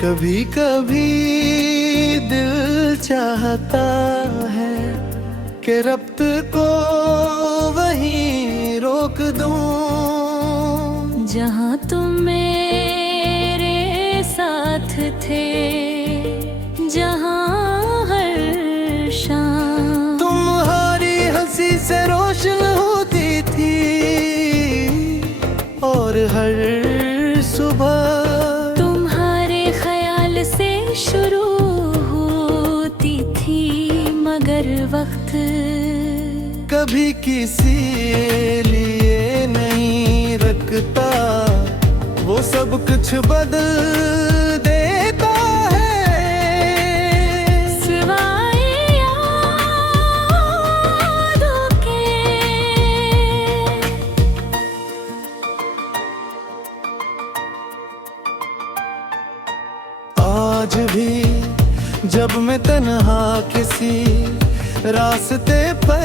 कभी कभी दिल चाहता है कि रब्त को वहीं रोक दूं जहाँ तुम मेरे साथ थे, जहाँ हर शाम तुम्हारी हंसी से रोशन होती थी और हर सुबह शुरू होती थी, मगर वक्त कभी किसी लिए नहीं रखता, वो सब कुछ बदल देता है सिवाय यादों के। आज भी जब मैं तन्हा किसी रास्ते पे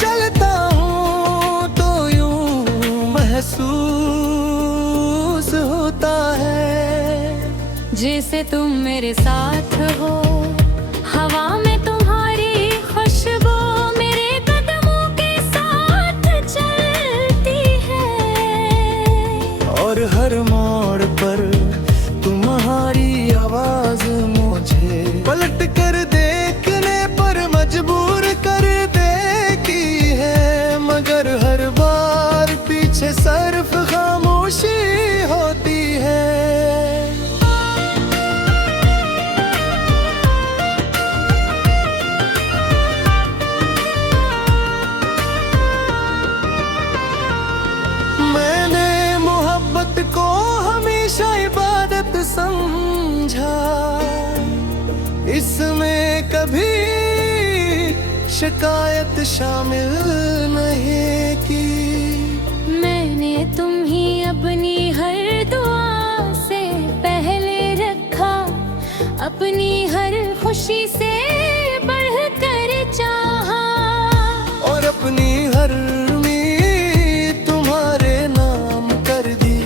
चलता हूँ तो यूं महसूस होता है जैसे तुम मेरे साथ हो, हवा में तुम्हारी खुशबू मेरे कदमों के साथ चलती है और हर मोड़ पर तुम्हारी आवाज मुझे पलट कर देखने पर मजबूर कर देती है, मगर हर बार पीछे सिर्फ खामोशी होती है। मैंने मोहब्बत को हमेशा इबादत समझा, इसमें कभी शिकायत शामिल नहीं की। मैंने तुम ही अपनी हर दुआ से पहले रखा, अपनी हर खुशी से बढ़कर चाहा और अपनी हर उम्मीद तुम्हारे नाम कर दी,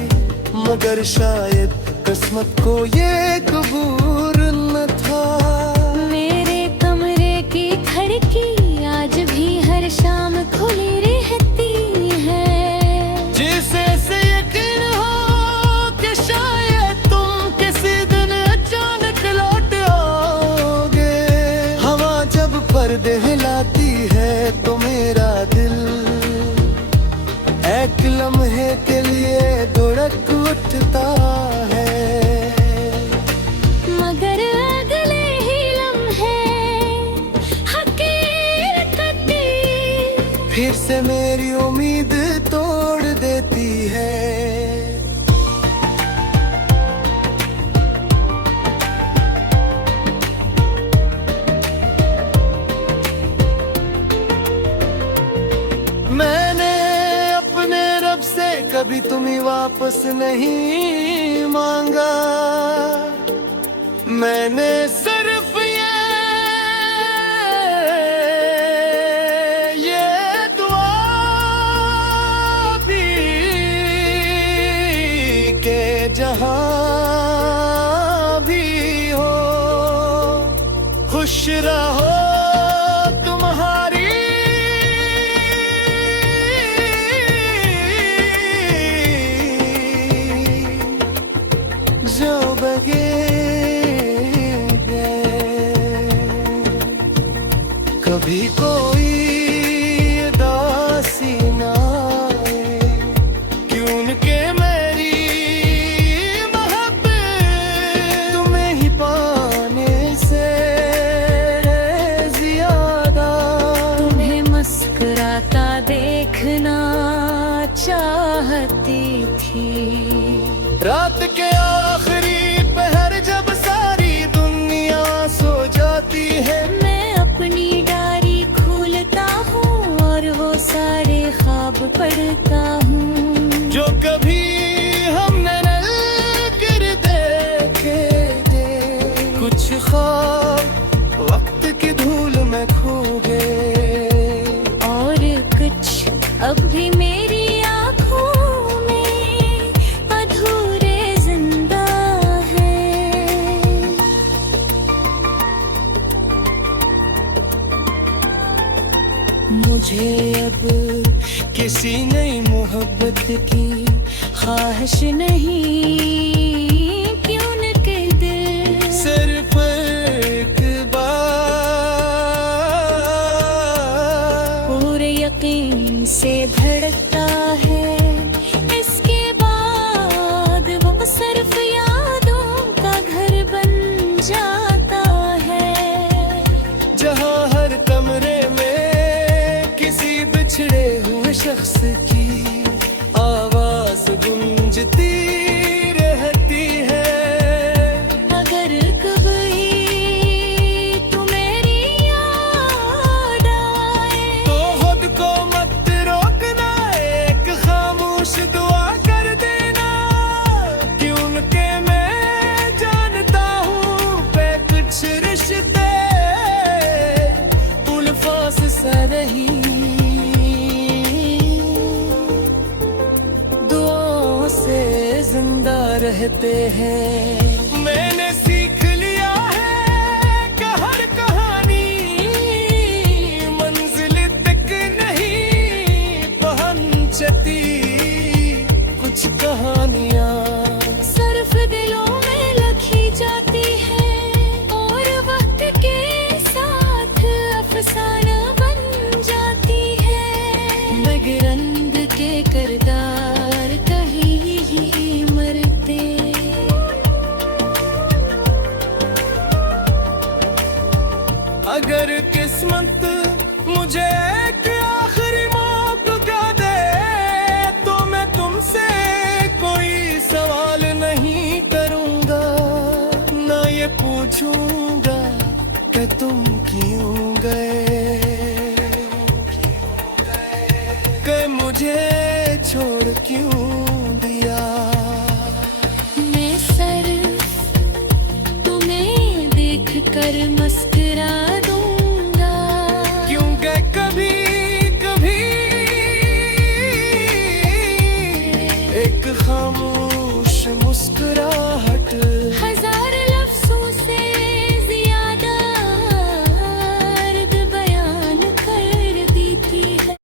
मगर शायद किस्मत को ये कबूल न था। मेरे कमरे की खिड़की आज भी हर शाम खुली रहती है, जिसे से यकीन हो कि शायद तुम किसी दिन अचानक लौट आओगे। हवा जब पर्दे हिलाती है तो मेरा दिल एक लम्हे के लिए धड़क उठता है, मगर अगले ही लम्हे हकीकत फिर से मेरी उम्मीद तोड़ देती है। मैंने अपने रब से कभी तुम्हें वापस नहीं मांगा, मैंने सिर्फ ये दुआ भी के जहां भी हो खुश रहो तुम्हारी जो बगे कभी कोई उदासी ना आए, क्यों के मेरी मोहब्बत तुम्हें ही पाने से ज्यादा तुम्हें मुस्कुराता देखना चाहती थी। रात के आखिरी पहर जब सारी दुनिया सो जाती है, मैं अपनी डायरी खोलता हूँ और वो सारी अब पढ़ता हूँ। जो कभी हमने न कर देखे कुछ ख्वाब वक्त की धूल में खो गए, और कुछ अब भी मेरी आँखों में अधूरे जिंदा हैं। मुझे अब किसी नई मोहब्बत की ख्वाहिश नहीं, क्यों न के दिल सिर्फ एक बार पूरे यकीन से धड़कता है। इसके बाद वो सिर्फ यादों का घर बन जाता है, जहाँ हर कमरे में किसी बिछड़े हुए शख्स की आवाज गूंजती रहती है। अगर कभी तू मेरी याद आए तो खुद को मत रोकना, एक खामोश दुआ कर देना, क्योंकि मैं जानता हूँ पे कुछ रिश्ते उल्फास सा नहीं, दुआओं से जिंदा रहते हैं। मैंने सीख लिया है कि हर कहानी मंजिल तक नहीं पहुंचती, कुछ कहानियाँ सिर्फ दिलों में लिखी जाती है, और वक्त के साथ अफसाना बन जाती है। मगरंद के किरदार कहीं ही मरते, अगर किस्मत मुझे एक आखिरी मौका दे तो मैं तुमसे कोई सवाल नहीं करूंगा, ना ये पूछूंगा कि तुम क्यों गए, कि मुझे छोड़ क्यों दिया। मैं सिर्फ तुम्हें देख कर मस्त